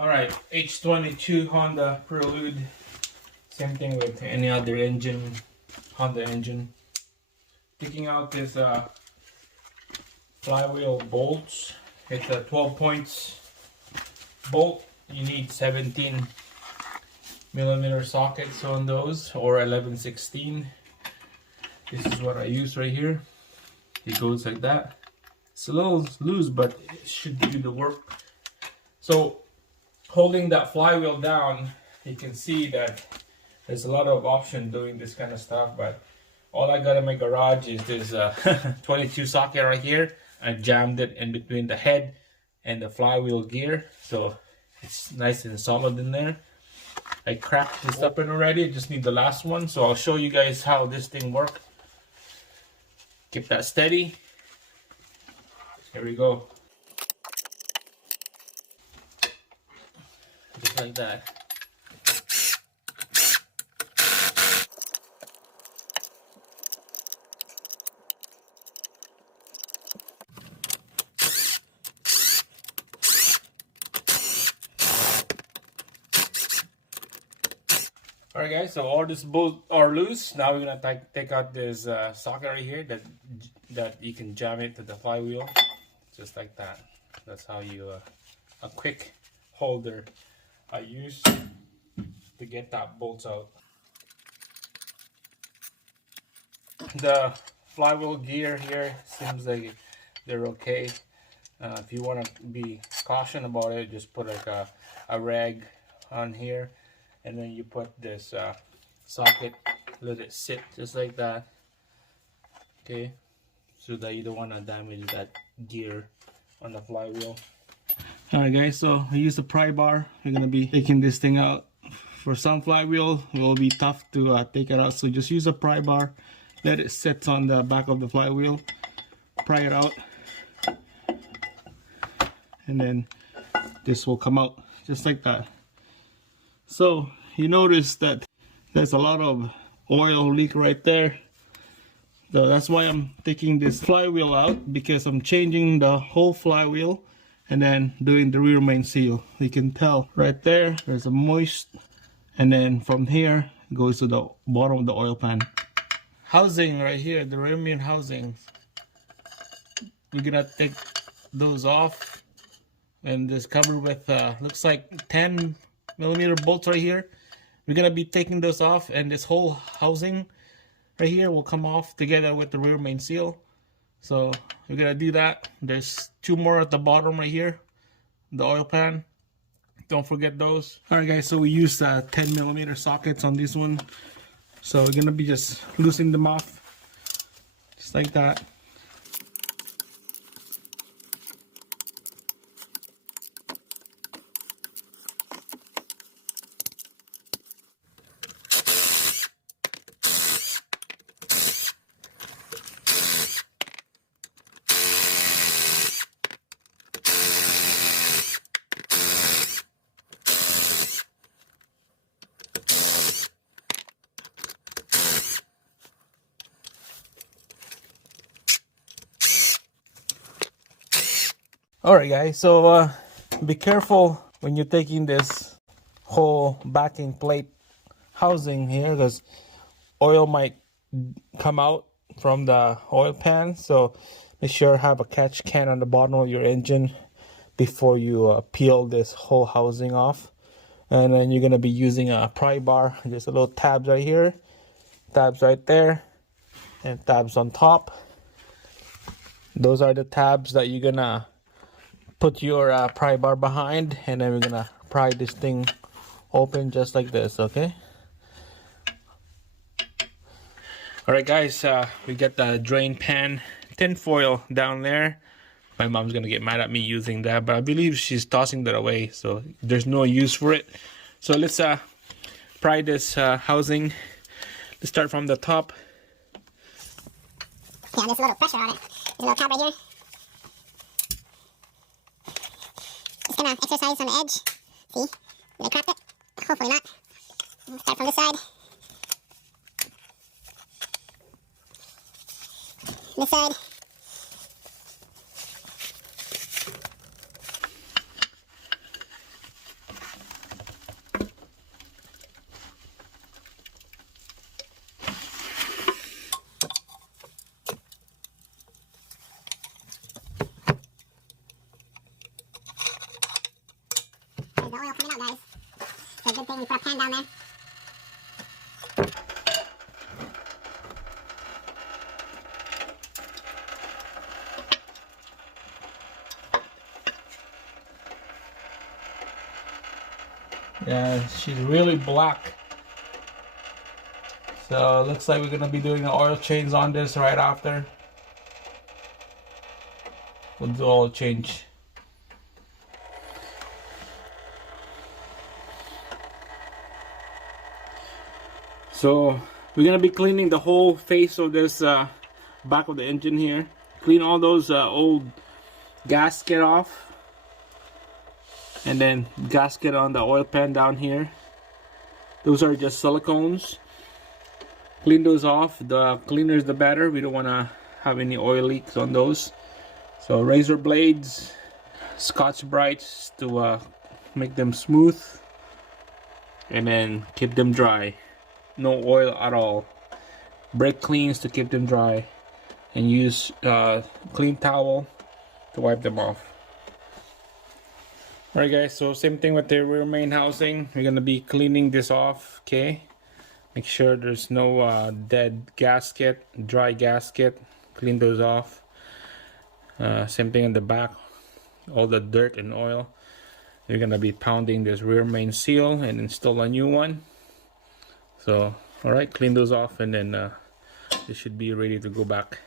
Alright, H22 Honda Prelude. Same thing with any other engine, Honda engine. Taking out this flywheel bolts. It's a 12 points bolt. You need 17 millimeter sockets on those, or 11/16. This is what I use right here. It goes like that. It's a little loose, but it should do the work. So holding that flywheel down, you can see that there's a lot of option doing this kind of stuff, but all I got in my garage is this 22 socket right here. I jammed it in between the head and the flywheel gear, so it's nice and solid in there. I cracked this up in already, I just need the last one, so I'll show you guys how this thing works. Keep that steady. Here we go. Just like that. Alright guys, so all these bolts are loose. Now we're gonna take out this socket right here that you can jam it to the flywheel, just like that. That's how you a quick holder I use to get that bolts out. The flywheel gear here seems like they're okay. If you want to be cautious about it, just put like a rag on here, and then you put this socket, let it sit just like that, okay, so that you don't want to damage that gear on the flywheel. Alright guys, so I use the pry bar. We're going to be taking this thing out. For some flywheel, it will be tough to take it out, so just use a pry bar, let it sit on the back of the flywheel, pry it out, and then this will come out just like that. So you notice that there's a lot of oil leak right there. So that's why I'm taking this flywheel out, because I'm changing the whole flywheel and then doing the rear main seal. You can tell right there, there's a moist, and then from here it goes to the bottom of the oil pan. Housing right here, the rear main housing, we're gonna take those off, and this covered with looks like 10 millimeter bolts right here. We're gonna be taking those off, and this whole housing right here will come off together with the rear main seal. So we're gonna do that. There's two more at the bottom right here, the oil pan. Don't forget those. Alright guys, so we used 10 millimeter sockets on this one, so we're gonna be just loosening them off just like that. Alright guys, so be careful when you're taking this whole backing plate housing here, because oil might come out from the oil pan. So make sure you have a catch can on the bottom of your engine before you peel this whole housing off. And then you're going to be using a pry bar. Just a little tabs right here, tabs right there, and tabs on top. Those are the tabs that you're going to put your pry bar behind, and then we're gonna pry this thing open just like this, okay? Alright guys, we got the drain pan tin foil down there. My mom's gonna get mad at me using that, but I believe she's tossing that away, so there's no use for it. So let's pry this housing. Let's start from the top. Yeah, there's a little pressure on it. There's a little tab right here. Just gonna exercise on the edge. See? Did I crack it? Hopefully not. Start from this side. This side. no oil coming out, guys. It's a good thing we put a pan down there. Yeah, she's really black. So looks like we're gonna be doing the oil change on this right after. We'll do oil change. So we're gonna be cleaning the whole face of this back of the engine here. Clean all those old gasket off, and then gasket on the oil pan down here. Those are just silicones. Clean those off. The cleaner is the better. We don't want to have any oil leaks on those. So razor blades, Scotch-Brites to make them smooth, and then keep them dry. No oil at all. Brake cleans to keep them dry, and use clean towel to wipe them off. Alright guys, so same thing with the rear main housing. We're gonna be cleaning this off, okay? Make sure there's no dead gasket, dry gasket. Clean those off. Same thing in the back, all the dirt and oil. You're gonna be pounding this rear main seal and install a new one. So, alright, clean those off, and then they should be ready to go back.